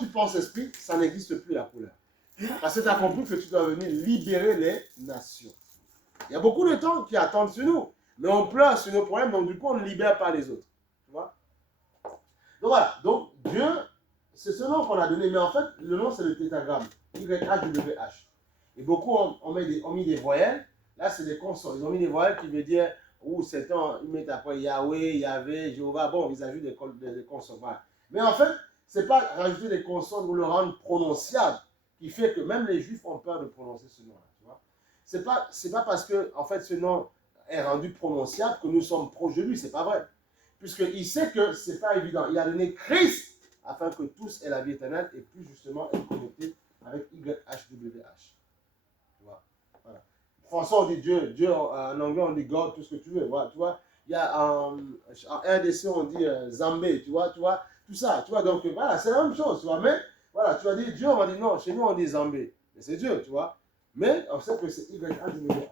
tu penses esprit, ça n'existe plus la couleur. Parce que tu as compris que tu dois venir libérer les nations. Il y a beaucoup de temps qui attendent sur nous. Mais on pleure sur nos problèmes, donc du coup, on ne libère pas les autres. Tu vois? Donc voilà. Donc Dieu, c'est ce nom qu'on a donné. Mais en fait, le nom, c'est le tétragramme. YHWH. Et beaucoup ont mis des voyelles. Là, c'est des consonnes. Ils ont mis des voyelles qui veut dire, ou certains, ils mettent après Yahweh, Yahvé, Jéhovah. Bon, ils ajoutent des consonnes. Voilà. Mais en fait, ce n'est pas rajouter des consonnes ou le rendre prononciable qui fait que même les Juifs ont peur de prononcer ce nom-là. Tu vois? C'est pas parce que, en fait, ce nom est rendu prononciable que nous sommes proches de lui. Ce n'est pas vrai. Puisqu'il sait que ce n'est pas évident. Il a donné Christ afin que tous aient la vie éternelle et puissent justement être connectés avec YHWH. Tu vois? Voilà. François, on dit Dieu. Dieu, en anglais, on dit God, tout ce que tu veux. Voilà, tu vois? Il y a en RDC, on dit Zambé, tu vois? Tout ça, tu vois? Donc, voilà, c'est la même chose, tu vois? Mais, voilà, tu vas dire Dieu, on va dire non, chez nous, on dit Zambé. Mais c'est Dieu, tu vois? Mais, on sait que c'est YHWH.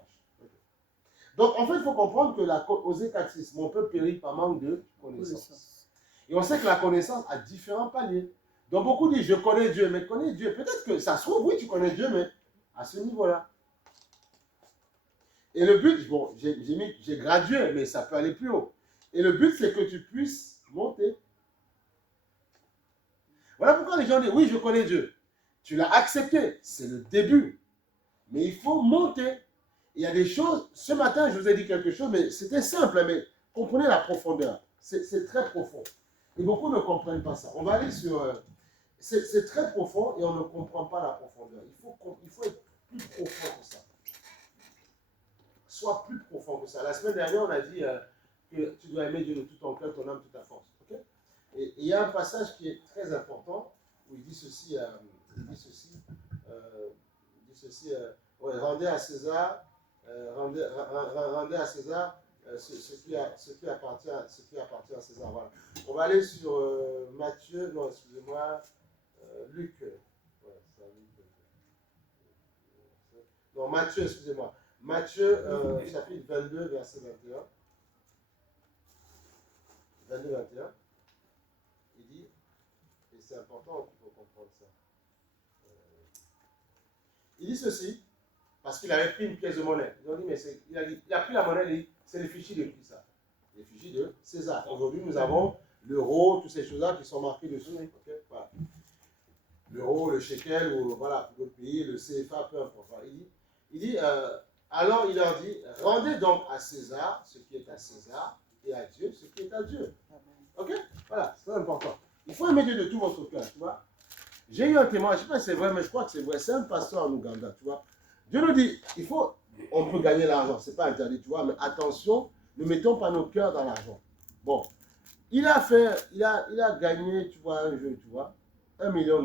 Donc, en fait, il faut comprendre que Osée 4.6, mon peuple périt par manque de connaissance. Et on sait que la connaissance a différents paliers. Donc, beaucoup disent, je connais Dieu, mais connais Dieu. Peut-être que ça se trouve, oui, tu connais Dieu, mais à ce niveau-là. Et le but, bon, j'ai gradué, mais ça peut aller plus haut. Et le but, c'est que tu puisses monter. Voilà pourquoi les gens disent, oui, je connais Dieu. Tu l'as accepté, c'est le début. Mais il faut monter. Il y a des choses, ce matin, je vous ai dit quelque chose, mais c'était simple, mais comprenez la profondeur. C'est très profond. Et beaucoup ne comprennent pas ça. On va aller sur... c'est très profond et on ne comprend pas la profondeur. Il faut être plus profond que ça. Sois plus profond que ça. La semaine dernière, on a dit que tu dois aimer Dieu de tout ton cœur, ton âme, toute ta force. Okay? Et il y a un passage qui est très important où il dit ceci, rendez à César, rendez à César ce qui appartient à César. Voilà. On va aller sur Matthieu, non, excusez-moi, Luc. Non, Matthieu, excusez-moi. Matthieu, chapitre 22, verset 21. 22-21. Il dit, et c'est important qu'il faut comprendre ça. Il dit ceci, parce qu'il avait pris une pièce de monnaie. Ils ont dit, mais il a pris la monnaie, il dit, c'est l'effigie de qui ça? L'effigie de César. Aujourd'hui, nous avons l'euro, toutes ces choses-là qui sont marquées dessus. Okay? Voilà. L'euro, le shekel, ou voilà, pour d'autres pays, le CFA, peu importe. Voilà. Il dit alors il leur dit, rendez donc à César ce qui est à César, et à Dieu ce qui est à Dieu. Ok? Voilà, c'est très important. Il faut aimer Dieu de tout votre cœur, tu vois. J'ai eu un témoin, je ne sais pas si c'est vrai, mais je crois que c'est vrai. C'est un pasteur en Ouganda, tu vois. Dieu nous dit, on peut gagner l'argent, c'est pas interdit, tu vois, mais attention, ne mettons pas nos cœurs dans l'argent. Bon, il a gagné, tu vois, un jeu, tu vois, $1 million.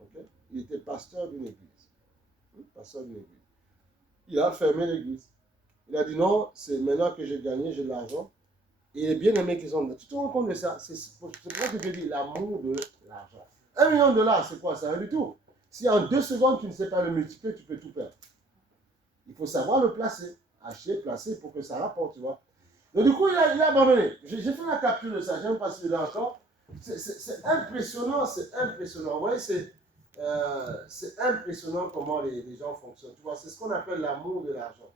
Okay? Il était pasteur d'une église. Pasteur d'une église. Il a fermé l'église. Il a dit non, c'est maintenant que j'ai gagné, j'ai de l'argent. Et il est bien aimé qu'ils ont. Tu te rends compte de ça? C'est pour ça que je dis l'amour de l'argent. $1 million, c'est quoi? C'est rien du tout. Si en 2 secondes, tu ne sais pas le multiplier, tu peux tout perdre. Il faut savoir le placer. Acheter, placer pour que ça rapporte, tu vois. Donc du coup, il a abandonné. J'ai fait la capture de ça. J'aime pas celui-là encore. C'est impressionnant, c'est impressionnant. Vous voyez, c'est impressionnant comment les gens fonctionnent. Tu vois, c'est ce qu'on appelle l'amour de l'argent.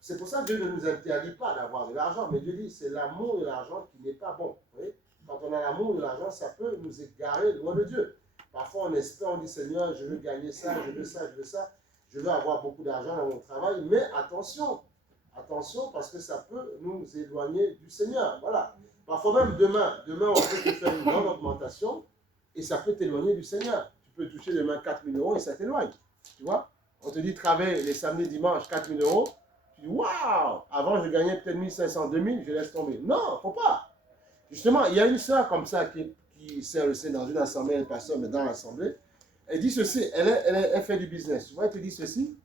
C'est pour ça que Dieu ne nous interdit pas d'avoir de l'argent, mais Dieu dit c'est l'amour de l'argent qui n'est pas bon. Vous voyez? Quand on a l'amour de l'argent, ça peut nous égarer loin de Dieu. Parfois, on espère, on dit Seigneur, je veux gagner ça, je veux ça, je veux ça, je veux avoir beaucoup d'argent dans mon travail, mais attention, parce que ça peut nous éloigner du Seigneur. Voilà. Parfois même demain, on peut te faire une grande augmentation et ça peut t'éloigner du Seigneur. Tu peux toucher demain 4 000 € et ça t'éloigne. Tu vois? On te dit travailler les samedis, dimanches, 4 000 €. Tu dis, waouh! Avant, je gagnais peut-être 1 500, 2 000, je laisse tomber. Non, faut pas. Justement, il y a une sœur comme ça qui sert le Seigneur dans une assemblée, elle est pasteur, mais dans l'assemblée. Elle dit ceci, elle fait du business. Tu vois, elle te dit ceci,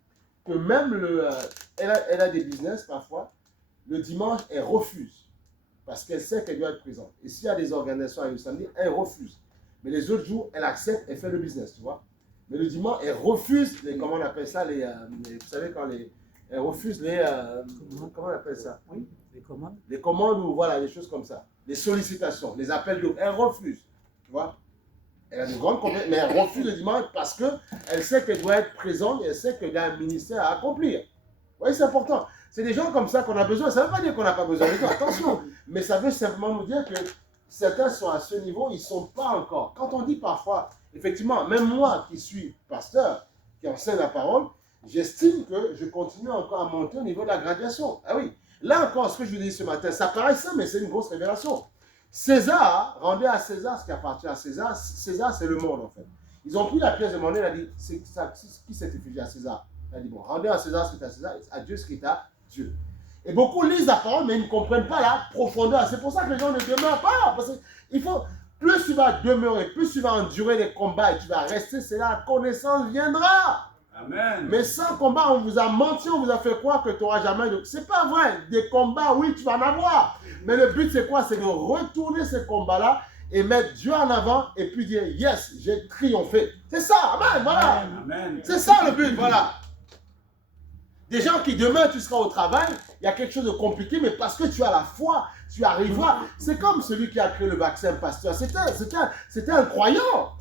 que même elle a des business parfois, le dimanche, elle refuse. Parce qu'elle sait qu'elle doit être présente. Et s'il y a des organisations le samedi, elle refuse. Mais les autres jours, elle accepte, elle fait le business, tu vois. Mais le dimanche, elle refuse, comment on appelle ça, vous savez, quand elle refuse comment on appelle ça? Oui, les commandes. Les commandes ou voilà, des choses comme ça. Les sollicitations, les appels d'offres, elle refuse, tu vois. Elle a de grandes compétences, mais elle refuse le dimanche parce qu'elle sait qu'elle doit être présente et elle sait qu'il y a un ministère à accomplir. Vous voyez, c'est important. C'est des gens comme ça qu'on a besoin. Ça ne veut pas dire qu'on n'a pas besoin de toi, attention. Mais ça veut simplement nous dire que certains sont à ce niveau, ils ne sont pas encore. Quand on dit parfois, effectivement, même moi qui suis pasteur, qui enseigne la parole, j'estime que je continue encore à monter au niveau de la graduation. Ah oui, là encore, ce que je vous dis ce matin, ça paraît ça, mais c'est une grosse révélation. César, rendez à César ce qui appartient à César. César, c'est le monde en fait. Ils ont pris la pièce de monnaie, il a dit, qui s'est réfugié à César? Il a dit, bon, rendez à César ce qui est à César, à Dieu ce qui est à Dieu. Et beaucoup lisent la parole, mais ils ne comprennent pas la profondeur. C'est pour ça que les gens ne demeurent pas. Parce qu'il faut, plus tu vas demeurer, plus tu vas endurer les combats et tu vas rester, c'est là la connaissance viendra. Amen. Mais sans combat, on vous a menti, on vous a fait croire que tu n'auras jamais de... C'est pas vrai. Des combats, oui, tu vas en avoir. Mais le but, c'est quoi? C'est de retourner ces combats-là et mettre Dieu en avant et puis dire, yes, j'ai triomphé. C'est ça, amen, voilà. Amen. C'est ça le but, voilà. Des gens qui demain tu seras au travail, il y a quelque chose de compliqué, mais parce que tu as la foi, tu arriveras. C'est comme celui qui a créé le vaccin pasteur. C'était un croyant.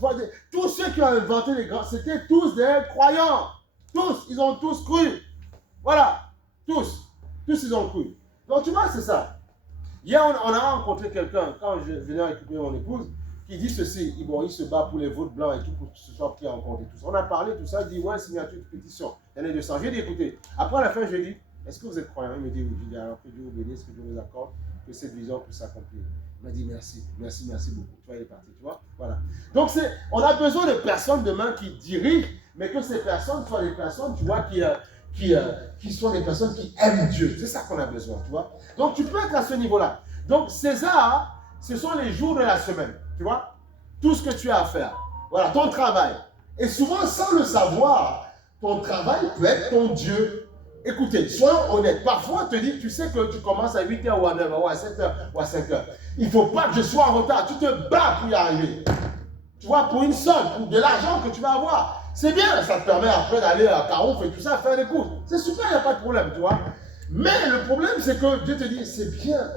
Tous ceux qui ont inventé les grands, c'était tous des croyants. Tous, ils ont tous cru. Voilà, tous. Tous, ils ont cru. Donc tu vois, c'est ça. Hier, on a rencontré quelqu'un, quand je venais récupérer mon épouse, qui dit ceci, il se bat pour les votes blancs et tout, pour que ce soit pris en compte et tout ça. On a parlé, tout ça, il dit, ouais, signature de pétition. Il y en a 200. J'ai dit, écoutez, après à la fin, je lui ai dit, est-ce que vous êtes croyant? Il me dit, oui. Je lui ai dit, alors que Dieu vous bénisse, que Dieu vous accorde, que cette vision puisse s'accomplir. Il m'a dit, merci beaucoup. Tu vois, il est parti, tu vois, voilà. Donc, on a besoin de personnes demain qui dirigent, mais que ces personnes soient des personnes, tu vois, qui sont des personnes qui aiment Dieu. C'est ça qu'on a besoin, tu vois. Donc, tu peux être à ce niveau-là. Donc, César, ce sont les jours de la semaine. Tu vois, tout ce que tu as à faire. Voilà, ton travail. Et souvent, sans le savoir, ton travail peut être ton Dieu. Écoutez, sois honnête. Parfois, on te dit, tu sais que tu commences à 8h ou à 9h ou à 7h ou à 5h. Il ne faut pas que je sois en retard. Tu te bats pour y arriver. Tu vois, pour une somme, pour de l'argent que tu vas avoir. C'est bien, ça te permet après d'aller à Carouf et tout ça, faire des courses. C'est super, il n'y a pas de problème, tu vois. Mais le problème, c'est que Dieu te dit, c'est bien.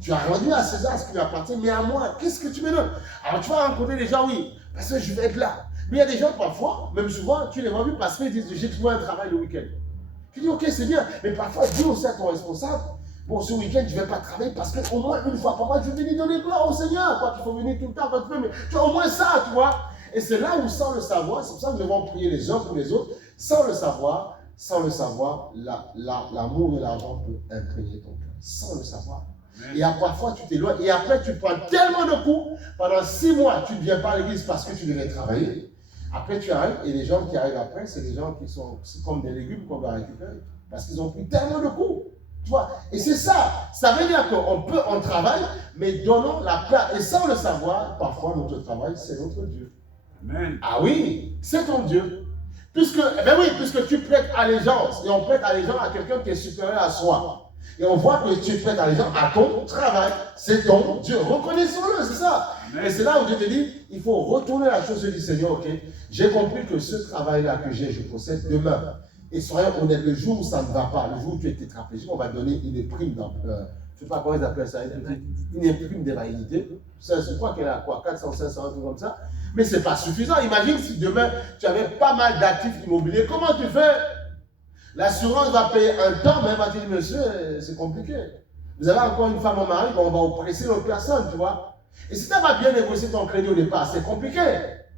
Tu as rendu à César ce qui lui appartient, mais à moi, qu'est-ce que tu me donnes? Alors tu vas rencontrer des gens, oui, parce que je vais être là. Mais il y a des gens parfois, même souvent, tu les vois vu parce qu'ils disent, j'ai trouvé un travail le week-end. Tu dis, ok, c'est bien, mais parfois, dis aussi à ton responsable, bon, ce week-end, je ne vais pas travailler parce qu'au moins une fois par mois, je vais venir donner gloire au Seigneur. Quoi, qu'il faut venir tout le temps quand tu peux, mais tu as au moins ça, tu vois. Et c'est là où, sans le savoir, c'est pour ça que nous devons prier les uns pour les autres, sans le savoir, l'amour de l'argent peut imprégner ton cœur. Sans le savoir. Et parfois tu t'éloignes et après tu prends tellement de coups. Pendant 6 mois, tu ne viens pas à l'église parce que tu devais travailler. Après tu arrives et les gens qui arrivent après, c'est des gens qui sont comme des légumes qu'on doit récupérer. Parce qu'ils ont pris tellement de coups. Tu vois? Et c'est ça. Ça veut dire qu'on travaille, mais donnons la place. Et sans le savoir, parfois notre travail, c'est notre Dieu. Amen. Ah oui, c'est ton Dieu. Puisque tu prêtes allégeance. Et on prête allégeance à quelqu'un qui est supérieur à soi. Et on voit que tu prêtes allégeance à ton travail. C'est ton Dieu. Reconnaissons-le, c'est ça. Amen. Et c'est là où Dieu te dit, il faut retourner à la chose du Seigneur, ok? J'ai compris que ce travail-là que je possède demain. Et soyons honnêtes, le jour où ça ne va pas, le jour où tu es tétraplégique, on va donner une prime je ne sais pas comment ils appellent ça, une prime d'invalidité. Je crois qu'elle a quoi, 400, 500, un truc comme ça. Mais ce n'est pas suffisant. Imagine si demain, tu avais pas mal d'actifs immobiliers. Comment tu fais? L'assurance va payer un temps, mais elle va te dire, monsieur, c'est compliqué. Vous avez encore une femme au mari, on va oppresser l'autre personne, tu vois. Et si tu n'as pas bien négocié ton crédit au départ, c'est compliqué.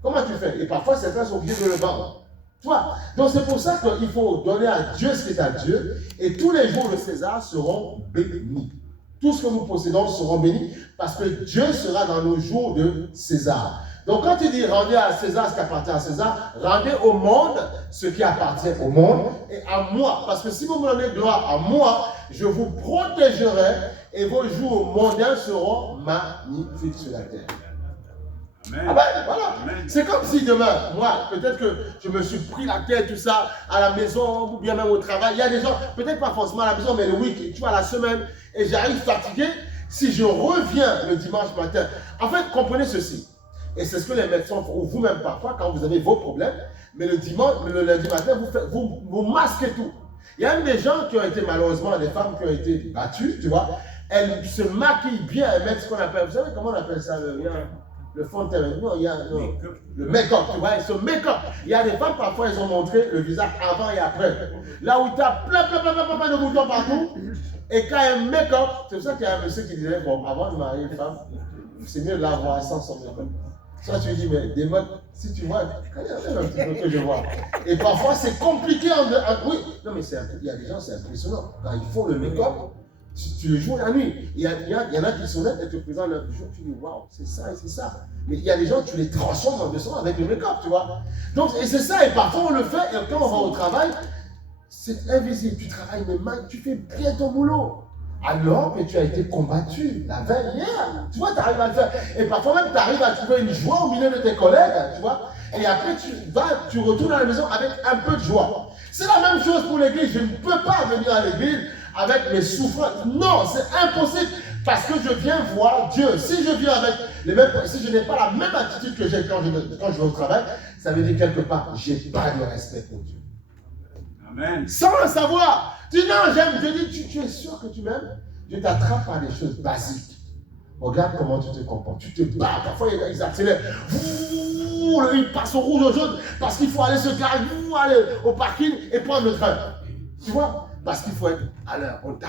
Comment tu fais? Et parfois, certains sont obligés de le vendre. Tu vois? Donc c'est pour ça qu'il faut donner à Dieu ce qui est à Dieu. Et tous les jours de César seront bénis. Tout ce que nous possédons seront bénis parce que Dieu sera dans nos jours de César. Donc quand tu dis rendez à César ce qui appartient à César, rendez au monde ce qui appartient au monde et à moi. Parce que si vous me donnez gloire à moi, je vous protégerai et vos jours mondains seront magnifiques sur la terre. Amen. Ah ben, voilà. C'est comme si demain, moi, peut-être que je me suis pris la tête, tout ça, à la maison ou bien même au travail. Il y a des gens, peut-être pas forcément à la maison, mais le week-end, tu vois, la semaine, et j'arrive fatigué. Si je reviens le dimanche matin, en fait, comprenez ceci. Et c'est ce que les médecins font, ou vous-même parfois, quand vous avez vos problèmes, mais le lundi matin, vous masquez tout. Il y a même des gens qui ont été, malheureusement, des femmes qui ont été battues, tu vois, elles se maquillent bien, elles mettent ce qu'on appelle, vous savez comment on appelle ça, le fond de teint. Non, il y a le make-up, tu vois, ce make-up. Il y a des femmes, parfois, elles ont montré le visage avant et après. Là où tu as plein de boutons partout. Et quand il y a un make-up, c'est pour ça qu'il y a un monsieur qui disait, bon, avant de marier une femme, c'est mieux de la voir sans son make-up. Ça, tu lui dis, mais des modes, si tu vois, regardez un petit peu que je vois. Et parfois, c'est compliqué. Oui, non, mais il y a des gens, c'est impressionnant. Quand ils font le make-up, tu le joues la nuit. Il y en a qui sont là et te présentent le jour, tu dis, waouh, c'est ça et c'est ça. Mais il y a des gens, tu les transformes en dessous avec le make-up, tu vois. Donc, et c'est ça, et parfois on le fait, et quand on va au travail, c'est invisible. Tu travailles les mains, tu fais bien ton boulot. Alors que tu as été combattu la veille hier. Tu vois, tu arrives à le faire. Et parfois même, tu arrives à trouver une joie au milieu de tes collègues, tu vois. Et après, tu retournes à la maison avec un peu de joie. C'est la même chose pour l'église. Je ne peux pas venir à l'église avec mes souffrances. Non, c'est impossible. Parce que je viens voir Dieu. Si je viens avec les mêmes, si je n'ai pas la même attitude que j'ai quand je vais au travail, ça veut dire quelque part, je n'ai pas de respect pour Dieu. Amen. Sans le savoir. Tu dis non, j'aime. Je dis, tu es sûr que tu m'aimes? Dieu t'attrape par des choses basiques. Regarde comment tu te comportes. Tu te bats. Parfois, ils accélèrent. Ils passent au rouge, au jaune. Parce qu'il faut aller se garer, aller au parking et prendre le train. Tu vois? Parce qu'il faut être à l'heure, on time.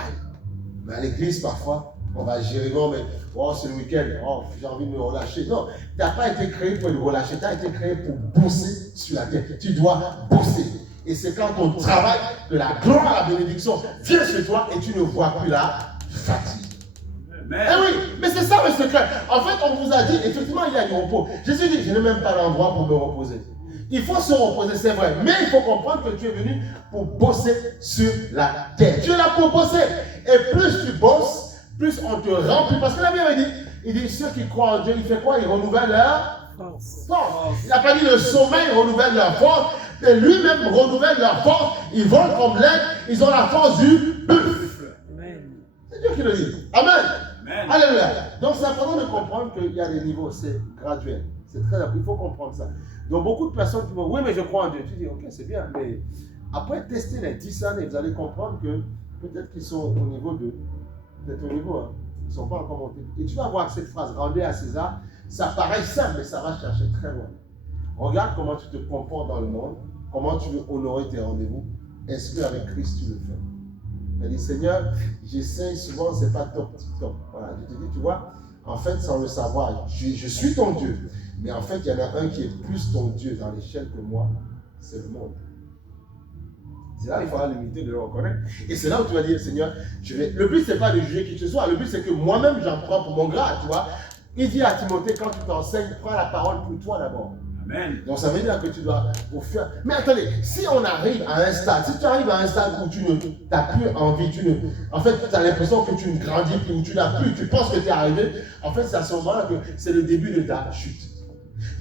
Mais à l'église, parfois, on va gérer. Non, mais oh, c'est le week-end. Oh, j'ai envie de me relâcher. Non, tu n'as pas été créé pour te relâcher. Tu as été créé pour bosser sur la terre. Tu dois bosser. Et c'est quand on travaille que la gloire, la bénédiction vient chez toi et tu ne vois plus la fatigue. Eh oui, mais c'est ça le secret. En fait, on vous a dit, effectivement, il y a du repos. Jésus dit, je n'ai même pas l'endroit pour me reposer. Il faut se reposer, c'est vrai. Mais il faut comprendre que tu es venu pour bosser sur la terre. Tu es là pour bosser. Et plus tu bosses, plus on te remplit. Parce que la Bible dit, il dit, ceux qui croient en Dieu, il fait quoi? Il renouvelle leur force. Il n'a pas dit le sommeil renouvelle leur force. Et lui-même renouvelle leur force. Ils volent comme l'aigle. Ils ont la force du buffle. C'est Dieu qui le dit. Amen. Amen. Alléluia. Donc c'est important de comprendre qu'il y a des niveaux. C'est graduel. C'est très important. Il faut comprendre ça. Donc beaucoup de personnes qui vont, oui, mais je crois en Dieu. Tu dis, ok, c'est bien. Mais après tester les 10 années, vous allez comprendre que peut-être qu'ils sont au niveau de. Peut-être au niveau, hein. Ils ne sont pas encore montés. Et tu vas voir cette phrase, rendez à César. Ça paraît simple, mais ça va chercher très loin. Regarde comment tu te comportes dans le monde, comment tu veux honorer tes rendez-vous. Est-ce qu'avec Christ tu le fais? Elle dit, Seigneur, j'essaie souvent, c'est pas top. Voilà, je te dis, tu vois, en fait, sans le savoir, je suis ton Dieu. Mais en fait, il y en a un qui est plus ton Dieu dans l'échelle que moi, c'est le monde. C'est là qu'il faudra l'humilité de le reconnaître. Et c'est là où tu vas dire, Seigneur, le but, c'est pas de juger qui que ce soit. Le but, c'est que moi-même, j'en prends pour mon grade, tu vois. Il dit à Timothée, quand tu t'enseignes, prends la parole pour toi d'abord. Amen. Donc ça veut dire que tu dois au faire. Mais attendez, si on arrive à un stade, si tu arrives à un stade où tu n'as plus envie, en fait, tu as l'impression que tu ne grandis plus, où tu n'as plus, tu penses que tu es arrivé, en fait, c'est à ce moment-là que c'est le début de ta chute.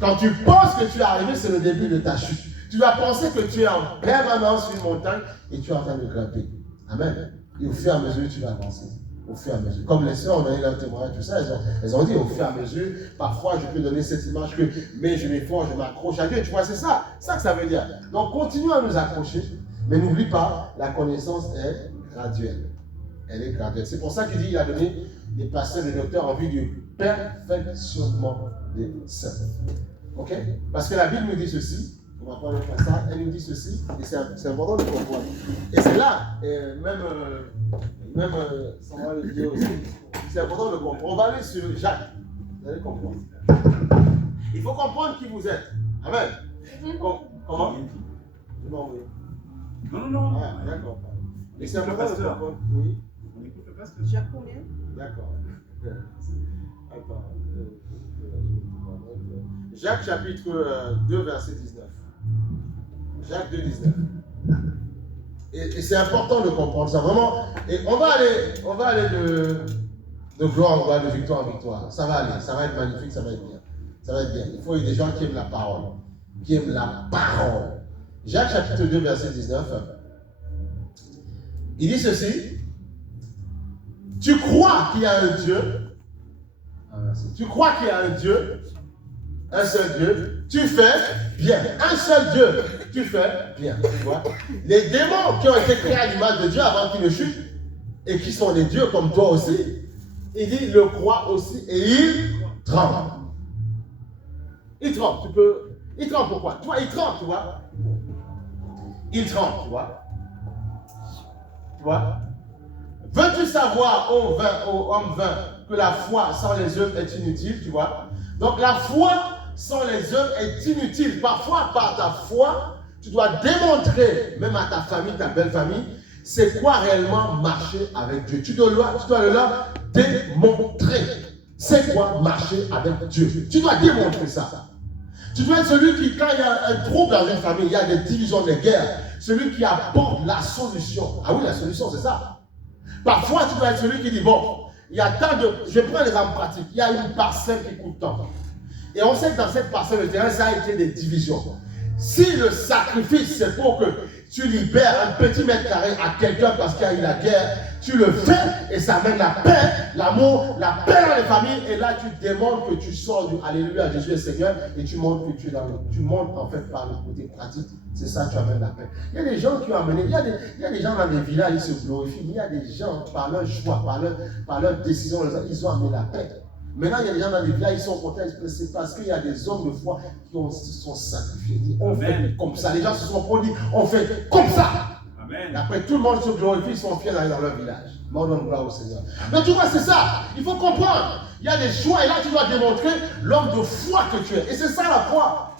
Quand tu penses que tu es arrivé, c'est le début de ta chute. Tu vas penser que tu es en permanence sur une montagne et tu es en train de grimper. Amen. Et au fur et à mesure, tu vas avancer. Au fur et à mesure. Comme les sœurs, on a eu leur témoignage, tout ça, elles ont dit au fur et à mesure, parfois je peux donner cette image que, mais je m'efforce, je m'accroche à Dieu. Tu vois, c'est ça que ça veut dire. Donc continue à nous accrocher, mais n'oublie pas, la connaissance est graduelle. Elle est graduelle. C'est pour ça qu'il dit, il a donné des pasteurs, des docteurs en vue du perfectionnement des saints. Ok? Parce que la Bible nous dit ceci. On va prendre le passage, elle nous dit ceci, et c'est important de comprendre. Et c'est là, même ça va le dire aussi, c'est important de comprendre. On va aller sur Jacques, vous allez comprendre. Il faut comprendre qui vous êtes. Amen. Comment? Je m'en vais. Non. Ah, d'accord. Et c'est important de comprendre. Oui. On écoute le pasteur. Jacques combien? D'accord. Attends. Jacques chapitre 2, verset 19. Jacques 2, 19. Et c'est important de comprendre ça, vraiment. Et on va aller de gloire en gloire, de victoire en victoire. Ça va aller, ça va être magnifique, ça va être bien. Ça va être bien. Il faut des gens qui aiment la parole. Qui aiment la parole. Jacques chapitre 2, verset 19. Il dit ceci. Tu crois qu'il y a un Dieu. Tu crois qu'il y a un Dieu. Un seul Dieu, tu fais bien. Un seul Dieu, tu fais bien. Tu vois? Les démons qui ont été créés à l'image de Dieu avant qu'ils ne chutent, et qui sont des dieux comme toi aussi, il dit, ils le croient aussi et ils tremblent. Il tremble, il tremble pourquoi? Tu vois, il tremble, tu vois. Il tremble, tu vois. Tu vois. Veux-tu savoir, ô homme vain, que la foi sans les œuvres est inutile, tu vois? Donc la foi sans les œuvres est inutile. Parfois, par ta foi, tu dois démontrer, même à ta famille, ta belle famille, c'est quoi réellement marcher avec Dieu. Tu dois le leur démontrer. C'est quoi marcher avec Dieu. Tu dois démontrer ça. Tu dois être celui qui, quand il y a un trouble dans une famille, il y a des divisions, des guerres, celui qui apporte la solution. Ah oui, la solution, c'est ça. Parfois, tu dois être celui qui dit, bon, il y a tant de... Je prends l'exemple pratique. Il y a une parcelle qui coûte tant. Et on sait que dans cette parcelle de terrain, ça a été des divisions. Si le sacrifice, c'est pour que tu libères un petit mètre carré à quelqu'un parce qu'il y a eu la guerre, tu le fais et ça amène la paix, l'amour, la paix dans les familles. Et là, tu démontres que tu sors du Alléluia, Jésus est Seigneur, et tu montres que tu es dans le... Tu montres en fait par le côté pratique. C'est ça, tu amènes la paix. Il y a des gens qui ont amené, il y a des gens dans des villages, ils se glorifient, mais il y a des gens, par leur choix, par leur décision, ils ont amené la paix. Maintenant, il y a des gens dans les villages, ils sont contents, c'est parce qu'il y a des hommes de foi qui se sont sacrifiés. On fait comme ça. Les gens se sont dit, on fait comme ça. Amen. Et après, tout le monde se glorifie, ils sont fiers d'aller dans leur village. Mais on donne gloire au Seigneur. Mais tu vois, c'est ça. Il faut comprendre. Il y a des choix et là, tu dois démontrer l'homme de foi que tu es. Et c'est ça la foi.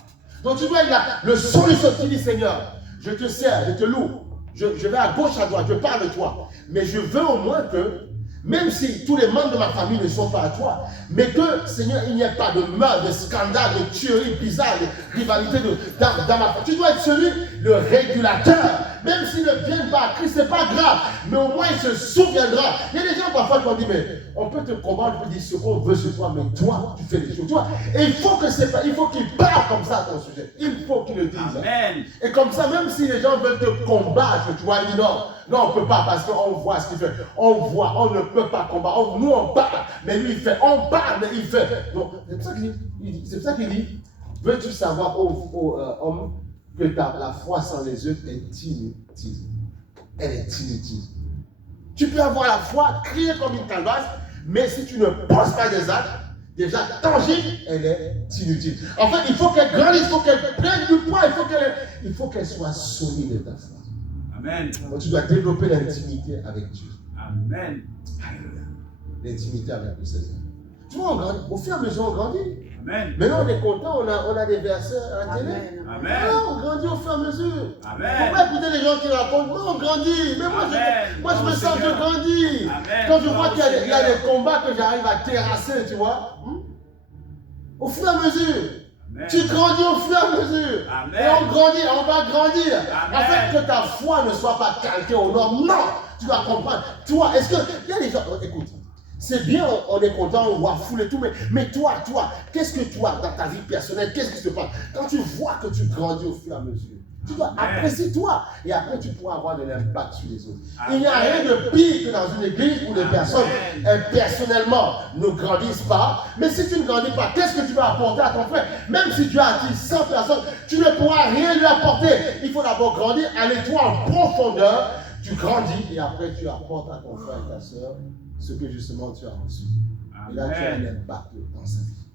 Donc, tu dois être le solution. Tu dis, Seigneur, je te sers, je te loue. Je vais à gauche, à droite, je parle de toi. Mais je veux au moins que, même si tous les membres de ma famille ne sont pas à toi, mais que, Seigneur, il n'y ait pas de meurtre, de scandale, de tuerie bizarre, de rivalité dans ma famille. Tu dois être celui, le régulateur. Même s'ils ne viennent pas à Christ, ce n'est pas grave, mais au moins il se souviendra. Il y a des gens parfois qui ont dit, mais on peut te combattre, on peut dire ce qu'on veut sur toi, mais toi, tu fais des choses. Tu vois, et il faut qu'il parle comme ça à ton sujet. Il faut qu'il le dise. Amen. Et comme ça, même si les gens veulent te combattre, tu vois, ils disent non. Non, on ne peut pas parce qu'on voit ce qu'il fait. On voit, on ne peut pas combattre. Nous, on parle, mais lui, il fait. On parle, mais il fait. Donc, c'est pour ça qu'il dit, veux-tu savoir, homme, que la foi sans les œuvres est inutile. Elle est inutile. Tu peux avoir la foi, crier comme une calebasse, mais si tu ne poses pas des actes, déjà tangibles, elle est inutile. En fait, il faut qu'elle grandisse, il faut qu'elle prenne du poids, il faut qu'elle soit solide, ta foi. Amen. Donc tu dois développer l'intimité avec Dieu. Amen. L'intimité avec le Seigneur. Tu vois, on grandit. Au fur et à mesure, on grandit. Amen. Maintenant, on est content, on a des versets à la télé. Amen. Non, on grandit au fur et à mesure. Amen. Il ne faut pas écouter les gens qui racontent, non, on grandit. Mais moi, je me sens que je grandis. Amen. Quand je vois qu'il y a des combats que j'arrive à terrasser, tu vois, au fur et à mesure. Amen. Tu grandis au fur et à mesure. Amen. Et on grandit, on va grandir. Amen. En fait, que ta foi ne soit pas calquée au nord. Non, tu dois comprendre. Toi, est-ce que, il y a des gens, écoute, c'est bien, on est content, on voit foule et tout, mais toi, qu'est-ce que toi, dans ta vie personnelle, qu'est-ce qui se passe? Quand tu vois que tu grandis au fur et à mesure, tu dois apprécier toi. Et après, tu pourras avoir de l'impact sur les autres. Amen. Il n'y a rien de pire que dans une église où les personnes, personnellement, ne grandissent pas. Mais si tu ne grandis pas, qu'est-ce que tu vas apporter à ton frère? Même si tu as attiré 100 personnes, tu ne pourras rien lui apporter. Il faut d'abord grandir, aller toi en profondeur. Tu grandis et après, tu apportes à ton frère et ta soeur ce que justement tu as reçu. Amen. Et là, tu as un impact dans sa vie.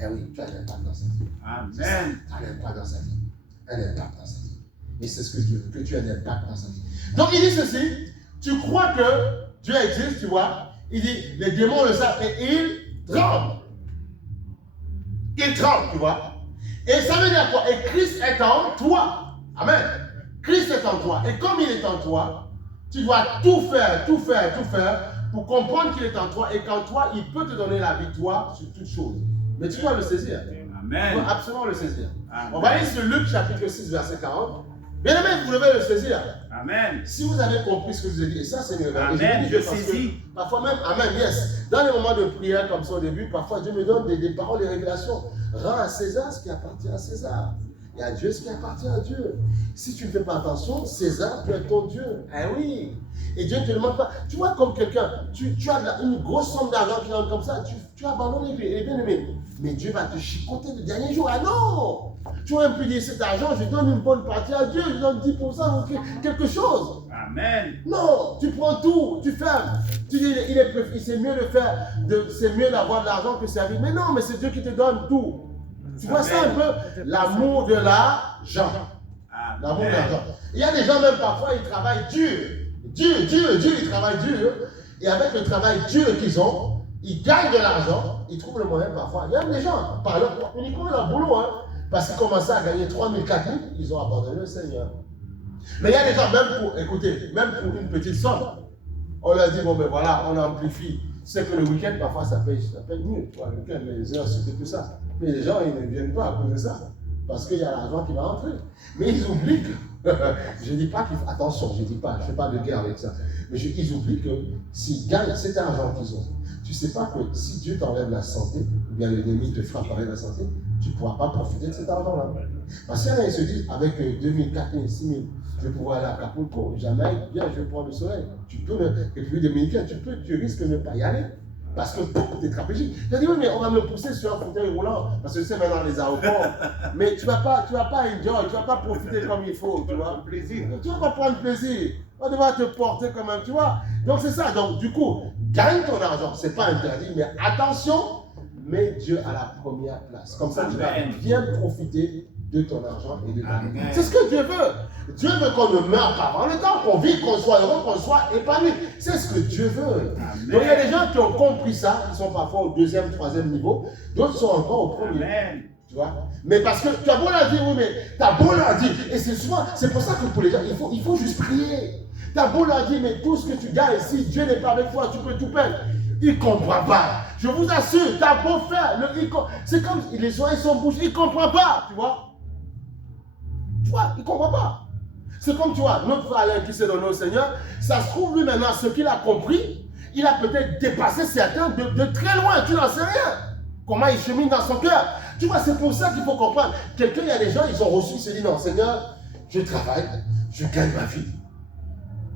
Eh oui, tu as un impact dans sa vie. Amen. Tu as un impact dans sa vie. Un impact dans sa vie. Et c'est ce que Dieu veut, que tu aies un impact dans sa vie. Donc il dit ceci, tu crois que Dieu existe, tu vois, il dit, les démons le savent et ils tremblent. Ils tremblent, tu vois. Et ça veut dire quoi? Et Christ est en toi. Amen. Christ est en toi. Et comme il est en toi, tu dois tout faire pour comprendre qu'il est en toi et qu'en toi, il peut te donner la victoire sur toutes choses. Mais tu dois le saisir. Amen. Tu dois absolument le saisir. Amen. On va aller sur Luc chapitre 6, verset 40. Bien aimé, vous devez le saisir. Amen. Si vous avez compris ce que je vous ai dit, et ça c'est mieux. Amen. Je saisis. Parfois même, amen, yes. Dans les moments de prière comme ça au début, parfois Dieu me donne des paroles, des révélations. Rends à César ce qui appartient à César. Et à Dieu ce qui appartient à Dieu. Si tu ne fais pas attention, César peut être ton Dieu. Eh oui. Et Dieu ne te demande pas. Tu vois, comme quelqu'un, tu as une grosse somme d'argent qui rentre comme ça, tu abandonnes les bien-aimés. Mais Dieu va te chicoter le dernier jour. Ah non! Tu aurais pu dire cet argent, je donne une bonne partie à Dieu, je donne 10% ou quelque chose. Amen. Non, tu prends tout, tu fermes. Tu dis, c'est mieux de faire, c'est mieux d'avoir de l'argent que servir. Mais non, mais c'est Dieu qui te donne tout. Tu vois ça un peu? L'amour de l'argent. L'amour de l'argent. Il y a des gens, même parfois, ils travaillent dur. Ils travaillent dur. Et avec le travail dur qu'ils ont, ils gagnent de l'argent. Ils trouvent le moyen parfois. Il y a des gens, par leur, uniquement leur boulot, hein, parce qu'ils commençaient à gagner 3 000, 4 000, ils ont abandonné le Seigneur. Mais il y a des gens, même pour, écoutez, même pour une petite somme, on leur dit, bon ben voilà, on amplifie. C'est que le week-end, parfois, ça paye mieux. Tu vois, le week-end, les heures, c'était tout ça. Mais les gens, ils ne viennent pas à cause de ça. Parce qu'il y a l'argent qui va entrer. Mais ils oublient que, je ne dis pas qu'il faut, attention, je ne dis pas, je ne fais pas de guerre avec ça. Mais ils oublient que s'ils gagnent cet argent qu'ils ont, tu ne sais pas que si Dieu t'enlève la santé, ou bien l'ennemi te frappe avec la santé, tu ne pourras pas profiter de cet argent-là. Parce qu'il y en a, ils se disent, avec 2 000, 4 000, 6 000, je vais pouvoir aller à Acapulco, Jamaïque, bien, je vais prendre le soleil. Tu peux, République dominicaine, tu risques de ne pas y aller. Parce que tu es trapégique. Je dis, oui, mais on va me pousser sur un fauteuil roulant, parce que c'est maintenant les aéroports. Mais tu ne vas pas enjoy, tu ne vas pas profiter comme il faut, tu vois. Plaisir. Tu ne vas pas prendre plaisir. On devra te porter quand même, tu vois. Donc c'est ça. Donc du coup, gagne ton argent, ce n'est pas interdit, mais attention, mets Dieu à la première place. Comme ça, tu vas bien profiter de ton argent et de ta vie. C'est ce que Dieu veut. Dieu veut qu'on ne meure pas avant le temps, qu'on vive, qu'on soit heureux, qu'on soit épanoui. C'est ce que Dieu veut. Amen. Donc il y a des gens qui ont compris ça, qui sont parfois au 2e, 3e niveau, d'autres sont encore au 1er. Amen. Tu vois? Mais parce que tu as beau leur dire, oui, mais tu as beau leur dire, et c'est souvent, c'est pour ça que pour les gens, il faut juste prier. Tu as beau leur dire, mais tout ce que tu gagnes, si Dieu n'est pas avec toi, tu peux tout perdre. Il ne comprend pas. Je vous assure, tu as beau faire, c'est comme les oreilles sont bouchées, il ne comprend pas, tu vois? Tu vois, il ne comprend pas. C'est comme, tu vois, notre frère Alain qui s'est donné au Seigneur, ça se trouve, lui maintenant, ce qu'il a compris, il a peut-être dépassé certains de très loin, tu n'en sais rien. Comment il chemine dans son cœur. Tu vois, c'est pour ça qu'il faut comprendre. Quelqu'un, il y a des gens, ils ont reçu, ils se disent, non, Seigneur, je travaille, je gagne ma vie,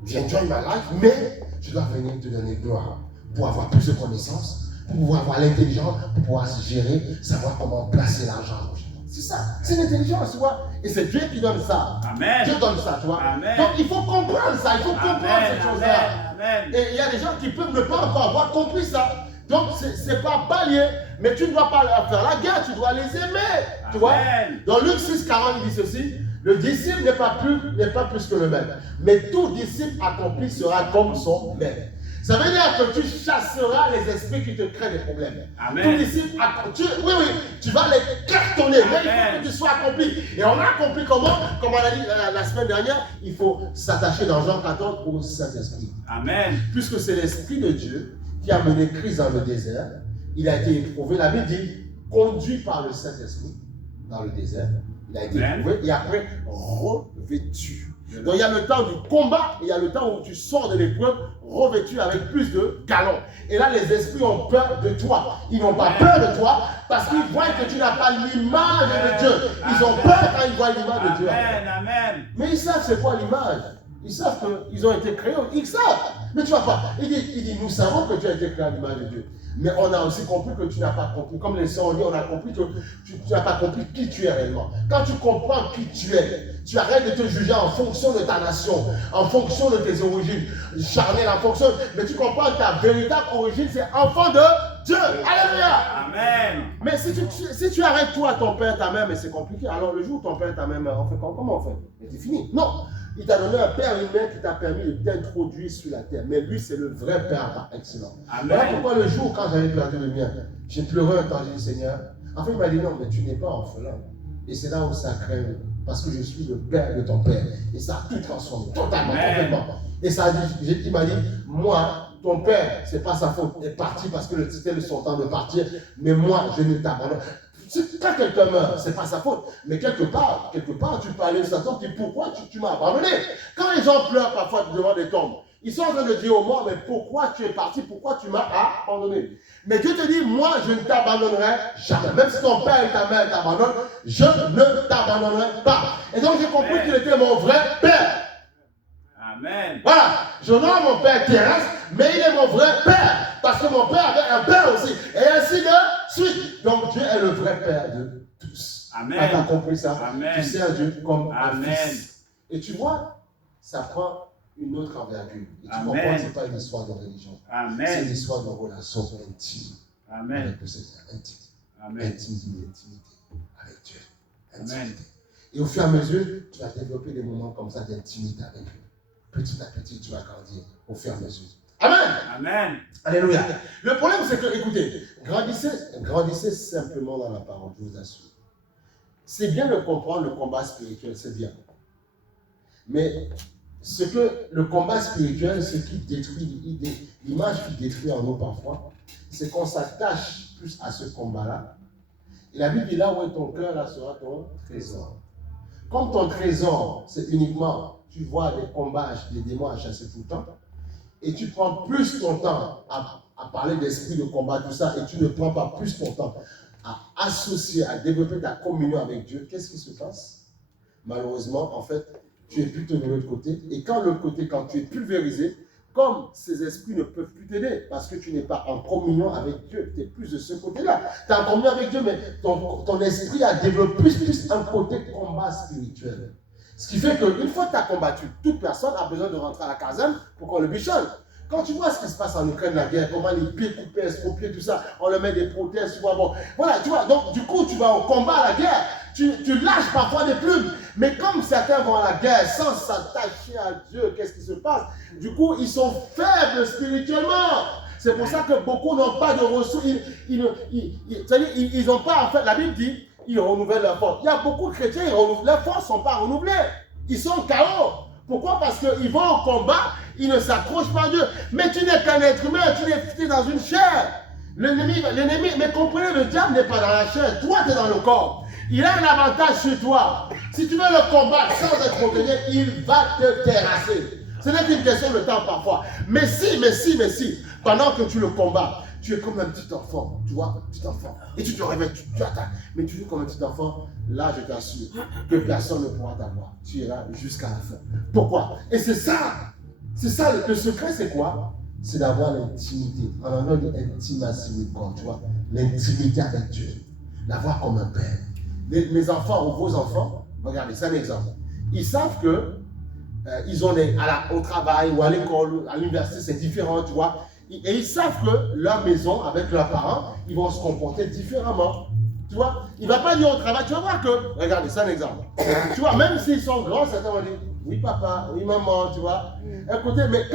j'enjoy ma life, mais je dois venir te donner gloire pour avoir plus de connaissances, pour pouvoir avoir l'intelligence, pour pouvoir se gérer, savoir comment placer l'argent. C'est ça, c'est l'intelligence, tu vois. Et c'est Dieu qui donne ça. Amen. Dieu donne ça, tu vois. Amen. Donc il faut comprendre ça, il faut comprendre cette chose-là. Et il y a des gens qui peuvent ne pas encore avoir compris ça. Donc c'est pas lié, mais tu ne dois pas leur faire la guerre, tu dois les aimer. Amen. Tu vois. Dans Luc 6, 40, il dit ceci, le disciple n'est pas plus que le maître. Mais tout disciple accompli sera comme son maître. Ça veut dire que tu chasseras les esprits qui te créent des problèmes. Amen. Tout disciple, tu vas les cartonner, mais il faut que tu sois accompli. Et on a compris comment, comme on a dit la semaine dernière, il faut s'attacher dans Jean 14 au Saint-Esprit. Amen. Puisque c'est l'Esprit de Dieu qui a mené Christ dans le désert, il a été éprouvé, la Bible dit, conduit par le Saint-Esprit dans le désert, il a été éprouvé et après revêtu. Donc il y a le temps du combat et il y a le temps où tu sors de l'épreuve revêtu avec plus de galons. Et là, les esprits ont peur de toi. Ils n'ont pas peur de toi parce qu'ils voient que tu n'as pas l'image de Dieu. Ils ont peur quand ils voient l'image de Dieu. Amen. Mais ils savent c'est quoi l'image. Ils savent qu'ils ont été créés. Ils savent. Mais tu vois pas. Il dit, nous savons que tu as été créé à l'image de Dieu. Mais on a aussi compris que tu n'as pas compris. Comme les sœurs ont dit, on a compris que tu n'as pas compris qui tu es réellement. Quand tu comprends qui tu es, tu arrêtes de te juger en fonction de ta nation, en fonction de tes origines charnelles, en fonction. Mais tu comprends que ta véritable origine, c'est enfant de Dieu. Alléluia. Amen. Mais si tu arrêtes toi, ton père, ta mère, mais c'est compliqué. Alors le jour où ton père, ta mère, on fait comment on fait? Mais c'est fini. Non. Il t'a donné un père et une mère qui t'a permis de t'introduire sur la terre. Mais lui, c'est le vrai père par excellence. Voilà pourquoi le jour, quand j'avais perdu le mien, j'ai pleuré un temps, j'ai dit, Seigneur. En fait, il m'a dit, non, mais tu n'es pas orphelin. Et c'est là où ça craint, parce que je suis le père de ton père. Et ça a tout transformé, totalement, complètement. Et ça a dit, il m'a dit, moi, ton père, c'est pas sa faute. Il est parti parce que c'était son temps de partir. Mais moi, je ne t'abandonne. Quand quelqu'un meurt, ce n'est pas sa faute. Mais quelque part, tu peux aller sur toi, tu dis pourquoi tu m'as abandonné. Quand les gens pleurent parfois devant des tombes, ils sont en train de dire au mort, mais pourquoi tu es parti, pourquoi tu m'as abandonné. Mais Dieu te dit, moi je ne t'abandonnerai jamais. Même si ton père et ta mère t'abandonnent, je ne t'abandonnerai pas. Et donc j'ai compris qu'il était mon vrai père. Amen. Voilà, je nomme mon père terrestre, mais il est mon vrai père. Parce que mon père avait un père aussi. Et ainsi de suite. Donc Dieu est le vrai père de tous. Amen. Quand tu as compris ça, Amen. Tu sers Dieu comme un fils. Et tu vois, ça prend une autre envergure. Et tu comprends que ce n'est pas une histoire de religion. C'est une histoire de relation intime. Amen. Avec le Seigneur. Intime. Amen. Intimité. Intimité. Et au fur et à mesure, tu vas développer des moments comme ça d'intimité avec lui. Petit à petit, tu vas grandir au fur et à mesure. Amen. Amen. Alléluia. Le problème, c'est que, écoutez, grandissez simplement dans la parole, je vous assure. C'est bien de comprendre le combat spirituel, c'est bien. Mais ce que le combat spirituel, ce qui détruit, l'image qui détruit en nous parfois, c'est qu'on s'attache plus à ce combat-là. Et la Bible dit là où est ton cœur, là sera ton trésor. Comme ton trésor, c'est uniquement, tu vois des combats, des démons à chasser tout le temps, et tu prends plus ton temps à parler d'esprit de combat, tout ça, et tu ne prends pas plus ton temps à associer, à développer ta communion avec Dieu, qu'est-ce qui se passe? Malheureusement, en fait, tu es plutôt de l'autre côté, et quand l'autre côté, quand tu es pulvérisé, comme ces esprits ne peuvent plus t'aider, parce que tu n'es pas en communion avec Dieu, tu es plus de ce côté-là. Tu es en communion avec Dieu, mais ton esprit a développé plus un côté combat spirituel. Ce qui fait qu'une fois que tu as combattu, toute personne a besoin de rentrer à la caserne pour qu'on le bichonne. Quand tu vois ce qui se passe en Ukraine, la guerre, comment les pieds coupés, estropiés, tout ça, on leur met des prothèses, tu vois, bon. Voilà, tu vois, donc du coup, tu vas au combat, à la guerre, tu lâches parfois des plumes. Mais comme certains vont à la guerre sans s'attacher à Dieu, qu'est-ce qui se passe? Du coup, ils sont faibles spirituellement. C'est pour ça que beaucoup n'ont pas de ressources. Ils n'ont pas, en fait, la Bible dit, ils renouvellent leur force. Il y a beaucoup de chrétiens, leurs forces ne sont pas renouvelées. Ils sont KO. Pourquoi? Parce qu'ils vont au combat, ils ne s'accrochent pas à Dieu. Mais tu n'es qu'un être humain, tu es dans une chair. L'ennemi, mais comprenez, le diable n'est pas dans la chair, toi tu es dans le corps. Il a un avantage sur toi. Si tu veux le combattre sans être protégé, il va te terrasser. Ce n'est qu'une question de temps parfois. Mais si, pendant que tu le combats, tu es comme un petit enfant, tu vois, un petit enfant. Et tu te réveilles, tu attaques. Mais tu es comme un petit enfant, là je t'assure que personne ne pourra t'avoir. Tu es là jusqu'à la fin. Pourquoi? Et c'est ça, le secret c'est quoi? C'est d'avoir l'intimité. En anglais, on dit intimacy with God, tu vois. L'intimité avec Dieu. L'avoir comme un père. Mes enfants ou vos enfants, regardez, c'est un exemple. Ils savent que ils ont au travail ou à l'école, à l'université, c'est différent, tu vois. Et ils savent que leur maison, avec leurs parents, ils vont se comporter différemment. Tu vois, il ne va pas dire au travail, tu vas voir que, regardez, c'est un exemple. Tu vois, même s'ils sont grands, certains vont dire, oui papa, oui maman, tu vois. Écoutez, mais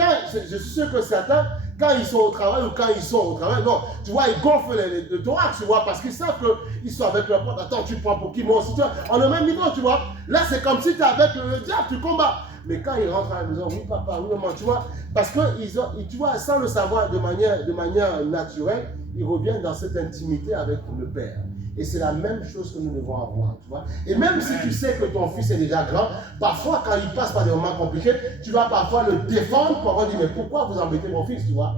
je suis sûr que certains, quand ils sont au travail ou quand ils sont au travail, non, tu vois, ils gonflent le thorax, tu vois, parce qu'ils savent qu'ils sont avec leur pote. Attends, tu prends pour qui, moi aussi, tu vois, on est au même niveau, tu vois. Là, c'est comme si tu es avec le diable, tu combats. Mais quand ils rentrent à la maison, oui papa, oui maman, tu vois, parce que tu vois, sans le savoir de manière naturelle, ils reviennent dans cette intimité avec le Père. Et c'est la même chose que nous devons avoir, tu vois. Et même si tu sais que ton fils est déjà grand, parfois quand il passe par des moments compliqués, tu vas parfois le défendre pour dire, mais pourquoi vous embêtez mon fils, tu vois.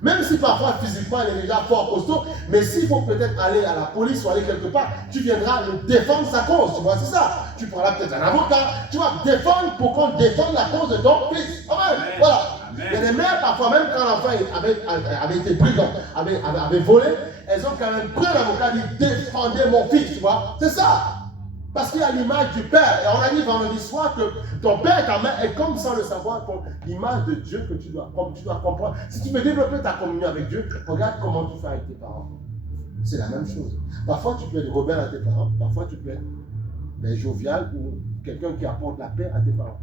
Même si parfois physiquement il est déjà fort costaud, mais s'il faut peut-être aller à la police ou aller quelque part, tu viendras le défendre sa cause, tu vois, c'est ça. Tu prendras peut-être un avocat, tu vas défendre pour qu'on défende la cause de ton fils. Amen. Voilà. Amen. Il y a des mères, parfois, même quand l'enfant avait été pris, avait volé, elles ont quand même pris un avocat et dit défendez mon fils, tu vois. C'est ça. Parce qu'il y a l'image du Père. Et on a dit vendredi soir que ton Père, ta mère, est comme sans le savoir, l'image de Dieu que tu dois comprendre. Si tu veux développer ta communion avec Dieu, regarde comment tu fais avec tes parents. C'est la même chose. Parfois, tu peux être rebelle à tes parents. Parfois, tu peux être jovial ou quelqu'un qui apporte la paix à tes parents.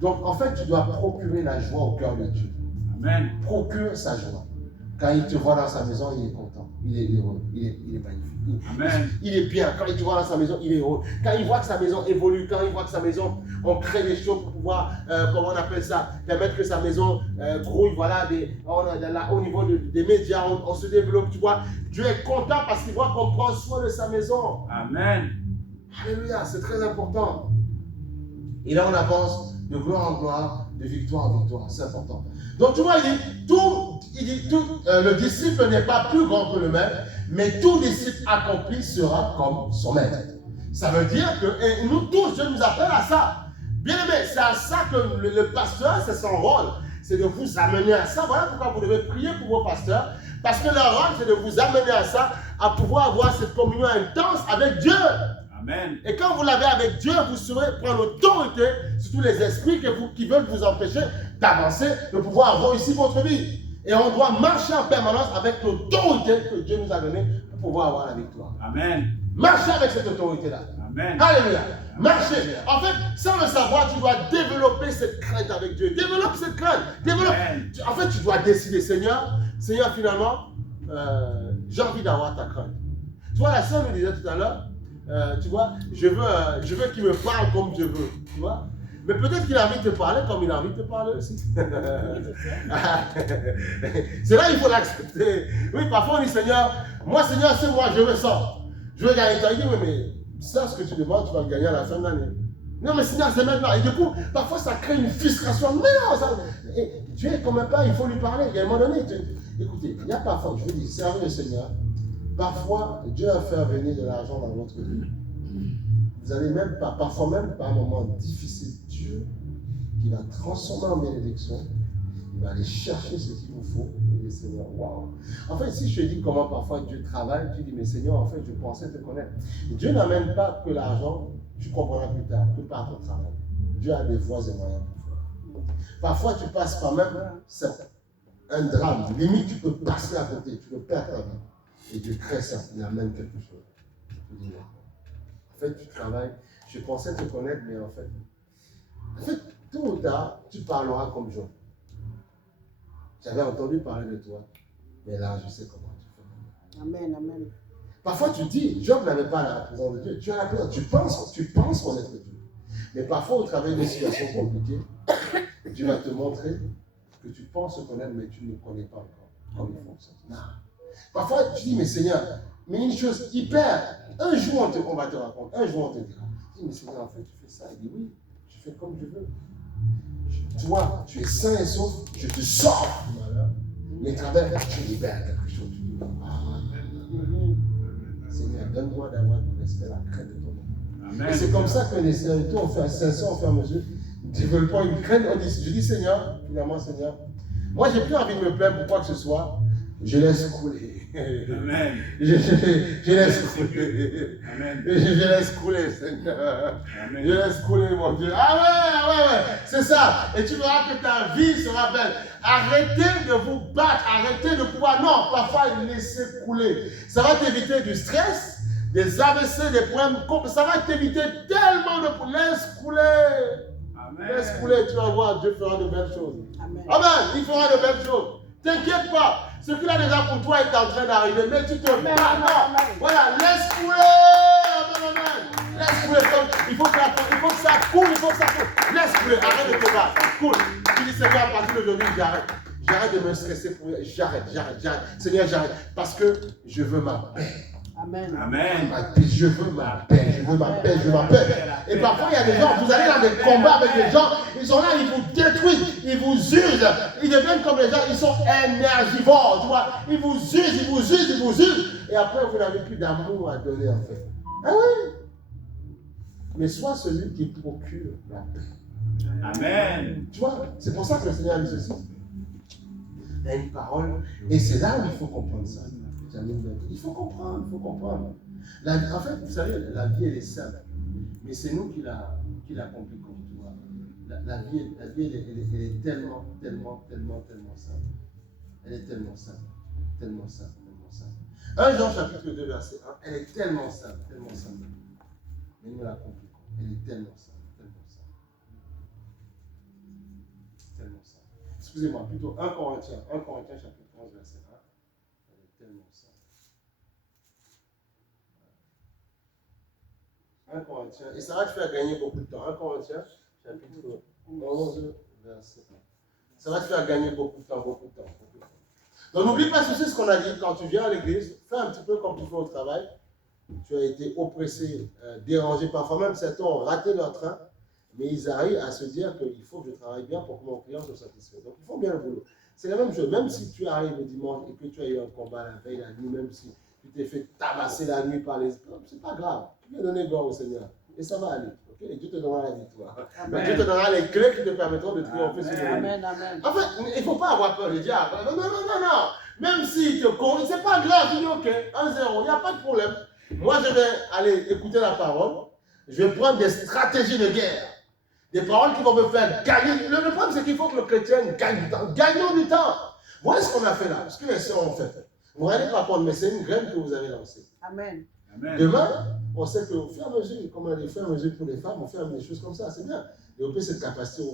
Donc, en fait, tu dois procurer la joie au cœur de Dieu. Amen. Procure sa joie. Quand il te voit dans sa maison, il est content. Il est heureux. Il est magnifique. Amen. Il est bien. Quand il te voit dans sa maison, il est heureux. Quand il voit que sa maison évolue, quand il voit que sa maison, on crée des choses pour pouvoir, comment on appelle ça, permettre que sa maison grouille, voilà, au niveau des médias, on se développe, tu vois. Dieu est content parce qu'il voit qu'on prend soin de sa maison. Amen. Alléluia, c'est très important. Et là, on avance de gloire en gloire, de victoire en victoire. C'est important. Donc, tu vois, il dit, le disciple n'est pas plus grand que le maître, mais tout disciple accompli sera comme son maître. Ça veut dire que nous tous, Dieu nous appelle à ça. Bien aimé, c'est à ça que le pasteur, c'est son rôle. C'est de vous amener à ça. Voilà pourquoi vous devez prier pour vos pasteurs. Parce que leur rôle, c'est de vous amener à ça, à pouvoir avoir cette communion intense avec Dieu. Amen. Et quand vous l'avez avec Dieu, vous saurez prendre l'autorité sur tous les esprits qui veulent vous empêcher d'avancer, de pouvoir réussir votre vie. Et on doit marcher en permanence avec l'autorité que Dieu nous a donnée pour pouvoir avoir la victoire. Amen. Marchez avec cette autorité-là. Amen. Alléluia. Marcher. En fait, sans le savoir, tu dois développer cette crainte avec Dieu. Développe cette crainte. Amen. En fait, tu dois décider, Seigneur, finalement, j'ai envie d'avoir ta crainte. Tu vois, la sœur nous disait tout à l'heure, tu vois, je veux qu'il me parle comme je veux. Tu vois? Mais peut-être qu'il a envie de te parler comme il a envie de te parler aussi. C'est là qu'il faut l'accepter. Oui, parfois on dit, Seigneur, c'est moi, je veux ça. Je veux gagner ta vie, mais ça, ce que tu demandes, tu vas le gagner à la fin de l'année. Non, mais Seigneur, c'est maintenant. Et du coup, parfois, ça crée une frustration. Mais non, ça, Dieu est comme un père, il faut lui parler. Il y a un moment donné, écoutez, il y a parfois, je vous dis, servez le Seigneur. Parfois, Dieu a fait venir de l'argent dans votre vie. Vous allez même pas, parfois même par un moment difficile, Dieu qui va transformer en bénédiction, il va aller chercher ce qu'il vous faut. Et Seigneur, waouh! En fait, si je te dis comment parfois Dieu travaille, tu dis, mais Seigneur, en fait, je pensais te connaître. Dieu n'amène pas que l'argent, tu comprendras plus tard, que par ton travail. Dieu a des voies et moyens pour faire. Parfois, tu passes par même un drame. Limite, tu peux passer à côté, tu peux perdre ta vie. Et Dieu crée ça, il amène quelque chose. Je dis, en fait, tu travailles. Je pensais te connaître, mais en fait, tôt ou tard, tu parleras comme Job. J'avais entendu parler de toi, mais là, je sais comment tu fais. Amen, amen. Parfois, tu dis, Job n'avait pas la présence de Dieu. Tu as la présence, tu penses connaître Dieu. Mais parfois, au travers des situations compliquées, Dieu va te montrer que tu penses connaître, mais tu ne connais pas encore comment il fonctionne. Non. Parfois, tu dis, mais Seigneur, mais une chose hyper, un jour on va te raconter, un jour on te dira. Tu dis, mais Seigneur, en fait, tu fais ça. Il dit, oui, je fais comme je veux. Toi, tu es sain et sauf, je te sors du malheur. Mais à travers, tu libères quelque chose. Tu dis, Seigneur, donne-moi d'avoir du respect, la crainte de ton nom. Amen. Et c'est comme ça que les serviteurs, on fait un 500, on fait à mesure, développant une crainte. Je dis, Seigneur, finalement, Seigneur, moi, j'ai plus envie de me plaindre pour quoi que ce soit. Je laisse couler. Amen. Je laisse couler. Amen. Je laisse couler, Seigneur. Amen. Je laisse couler, mon Dieu. Ah ouais. C'est ça. Et tu verras que ta vie sera belle. Arrêtez de vous battre. Arrêtez de pouvoir. Non, parfois, laissez couler. Ça va t'éviter du stress, des AVC, des problèmes. Ça va t'éviter tellement de problèmes. Laisse couler. Amen. Laisse couler. Tu vas voir, Dieu fera de belles choses. Amen. Amen. Il fera de belles choses. T'inquiète pas. Ce qu'il a déjà pour toi est en train d'arriver. Mais tu te Amen, bats. amen, Non. amen. Voilà. Laisse couler. Amen. Laisse couler. Il faut que ça coule. Laisse couler. Arrête de te battre. Coule. Tu dis, Seigneur, à partir d'aujourd'hui, j'arrête. J'arrête de me stresser pour. J'arrête. Seigneur, j'arrête. Parce que je veux ma paix. Amen. Amen. Je veux ma paix. Et parfois, il y a des gens, vous allez dans des combats avec des gens, ils sont là, ils vous détruisent, ils vous usent, ils deviennent comme les gens, ils sont énergivores, tu vois, ils vous usent, et après, vous n'avez plus d'amour à donner, en fait. Ah oui. Mais sois celui qui procure la paix. Amen. Tu vois, c'est pour ça que le Seigneur dit ceci. Il y a une parole, et c'est là où il faut comprendre ça. Il faut comprendre. En fait, vous savez, la vie, elle est simple. Mais c'est nous qui la compliquons, tu vois. La vie, elle est tellement simple. Elle est tellement simple. 1 Jean chapitre 2, verset 1, elle est tellement simple. Mais nous la compliquons. Elle est tellement simple. Excusez-moi, plutôt 1 Corinthiens chapitre 11, verset 1. Elle est tellement simple. 1 Corinthiens, et ça va te faire gagner beaucoup de temps. 1 Corinthiens, chapitre 11, verset 1. Ça va te faire gagner beaucoup de temps. Donc n'oublie pas ceci, ce qu'on a dit, quand tu viens à l'église, fais un petit peu comme tu fais au travail. Tu as été oppressé, dérangé, parfois même certains ont raté leur train, mais ils arrivent à se dire qu'il faut que je travaille bien pour que mon client soit satisfait. Donc ils font bien le boulot. C'est la même chose, même si tu arrives le dimanche et que tu as eu un combat la veille, la nuit, même si tu t'es fait tabasser la nuit par les... C'est pas grave. Tu viens donner gloire au Seigneur. Et ça va aller. Okay? Et Dieu te donnera la victoire. Donc, Dieu te donnera les clés qui te permettront de triompher sur le monde. Amen. En fait, il ne faut pas avoir peur du diable. Non. Même s'il te corrige, c'est pas grave. Tu dis ok, 1-0, il n'y a pas de problème. Moi, je vais aller écouter la parole. Je vais prendre des stratégies de guerre. Des paroles qui vont me faire gagner. Le problème, c'est qu'il faut que le chrétien gagne du temps. Gagnons du temps. Voilà ce qu'on a fait là. Ce que les sœurs ont fait. Vous ne regardez pas contre, mais c'est une graine que vous avez lancée. Amen. Demain, on sait qu'au fur et à mesure, comme on a des fur et à mesure pour les femmes, on fait des choses comme ça, c'est bien. Développer cette capacité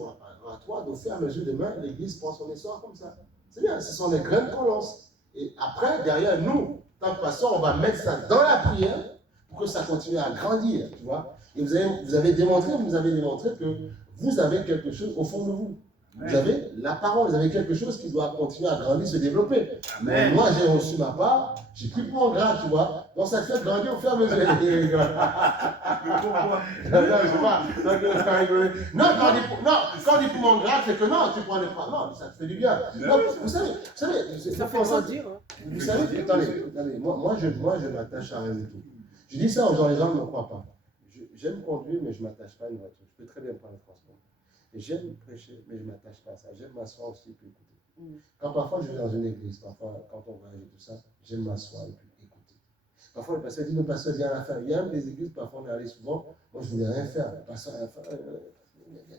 à toi, au fur et à mesure demain, l'Église prend son essor comme ça. C'est bien, ce sont les graines qu'on lance. Et après, derrière nous, tant que pasteur, on va mettre ça dans la prière pour que ça continue à grandir, tu vois. Et vous avez démontré que vous avez quelque chose au fond de vous. Vous avez la parole, vous avez quelque chose qui doit continuer à grandir, se développer. Amen. Moi, j'ai reçu ma part, j'ai pris pour mon grade, tu vois. Donc, ça te fait grandir au fur et à mesure. Pourquoi? Non, quand on dit pour mon grade, c'est que non, tu prends les pas. Non, ça te fait du bien. Non, vous savez, Ça fait grandir. Hein. vous savez, attendez, moi, je m'attache à rien du tout. Je dis ça aux gens, les gens ne me croient pas. J'aime conduire, mais je ne m'attache pas à une voiture. Je peux très bien prendre le transport. J'aime prêcher, mais je ne m'attache pas à ça. J'aime m'asseoir aussi et puis écouter. Quand parfois je vais dans une église, parfois quand on voyage et tout ça, j'aime m'asseoir et puis écouter. Parfois le pasteur dit, le pasteur vient à la fin. Il y a même des églises, parfois on est allé souvent, moi je ne voulais rien faire. Le pasteur à la fin, je n'ai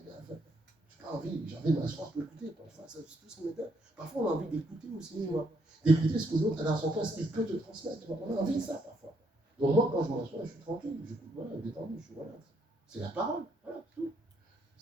pas envie, j'ai envie de m'asseoir pour écouter. Parfois, ça, c'est tout ce qu'on était. Parfois on a envie d'écouter aussi, tu vois. D'écouter ce que l'autre a dans son cœur, ce qu'il peut te transmettre. Tu vois. On a envie de ça parfois. Donc moi quand je m'assois, je suis tranquille, j'écoute, voilà, détendu, je suis voilà. C'est la parole, voilà, tout.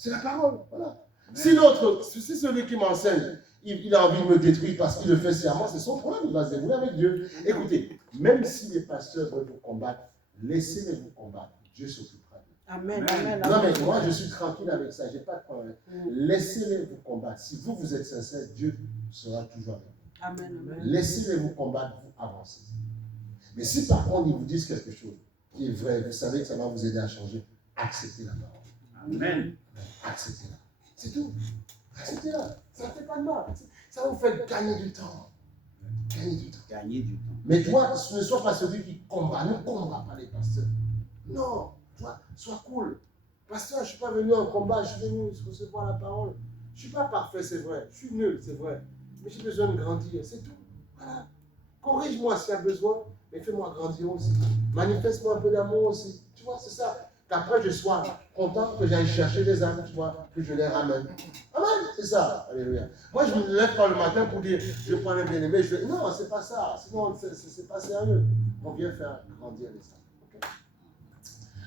C'est la parole, voilà. Si l'autre, si celui qui m'enseigne, il a envie de me détruire parce qu'il le fait sciemment, c'est son problème, il va se débrouiller avec Dieu. Écoutez, même si les pasteurs veulent vous combattre, laissez-les vous combattre. Dieu s'occupera d'eux. Amen, amen, Non, amen. mais moi, je suis tranquille avec ça, je n'ai pas de problème. Laissez-les vous combattre. Si vous êtes sincère, Dieu sera toujours avec vous. Amen, amen. Laissez-les vous combattre, vous avancez. Mais si par contre, ils vous disent quelque chose qui est vrai, vous savez que ça va vous aider à changer, acceptez la parole. Amen. Acceptez-la. C'est tout. Acceptez-la. Ça ne fait pas de mal. Ça va vous faire gagner du temps. Gagner du temps. Gagner du temps. Mais toi, ne sois pas celui qui combat. Ne combat pas les pasteurs. Non. Toi, sois cool. Pasteur, je ne suis pas venu en combat. Je suis venu recevoir la parole. Je ne suis pas parfait, c'est vrai. Je suis nul, c'est vrai. Mais j'ai besoin de grandir. C'est tout. Voilà. Corrige-moi s'il y a besoin. Mais fais-moi grandir aussi. Manifeste-moi un peu d'amour aussi. Tu vois, c'est ça. Qu'après je sois content que j'aille chercher des âmes, tu vois, que je les ramène. Amen, c'est ça. Alléluia. Moi, je me lève pas le matin pour dire, je prends un bien-aimé, je fais, non, c'est pas ça. Sinon, c'est pas sérieux. On vient faire grandir les âmes. Okay?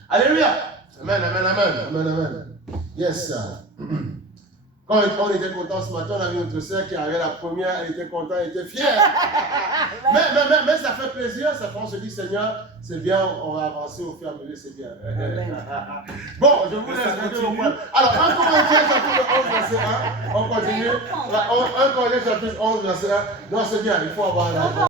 Alléluia. Amen, amen, amen. Amen, amen. Yes, sir. Quand on était content ce matin, on avait notre soeur qui arrivait la première, elle était contente, elle était fière. mais ça fait plaisir, ça fait, on se dit, Seigneur, c'est bien, on va avancer au fur et à mesure, c'est bien. Bon, je vous laisse écouter mon point. Alors, 1 Corinthiens chapitre 11, verset 1, on continue. 1 Corinthiens chapitre 11, verset 1, non, c'est bien, il faut avoir un